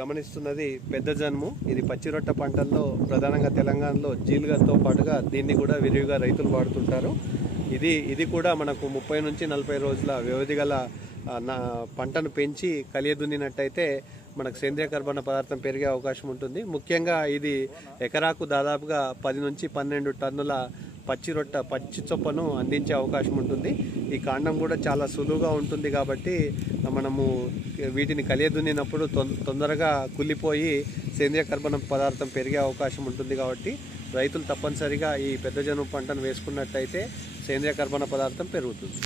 గమనిస్తున్నది పెద్ద జనుము. ఇది పచ్చిరొట్ట పంటల్లో ప్రధానంగా తెలంగాణలో జీలుగతో పాటుగా దీన్ని కూడా విరివిగా రైతులు వాడుతుంటారు. ఇది కూడా మనకు 30 నుంచి 40 రోజుల వ్యవధి గల పంటను పెంచి కలియదున్నినట్టయితే మనకు సేంద్రియ కర్బన పదార్థం పెరిగే అవకాశం ఉంటుంది. ముఖ్యంగా ఇది ఎకరాకు దాదాపుగా 10 నుంచి 12 టన్నుల పచ్చి చొప్పను అందించే అవకాశం ఉంటుంది. ఈ కాండం కూడా చాలా సులువుగా ఉంటుంది కాబట్టి మనము వీటిని కలియదున్నినప్పుడు తొందరగా కుళ్ళిపోయి సేంద్రియ కర్బన పదార్థం పెరిగే అవకాశం ఉంటుంది. కాబట్టి రైతులు తప్పనిసరిగా ఈ పెద్ద జనుము పంటను వేసుకున్నట్టయితే సేంద్రియ కర్బన పదార్థం పెరుగుతుంది.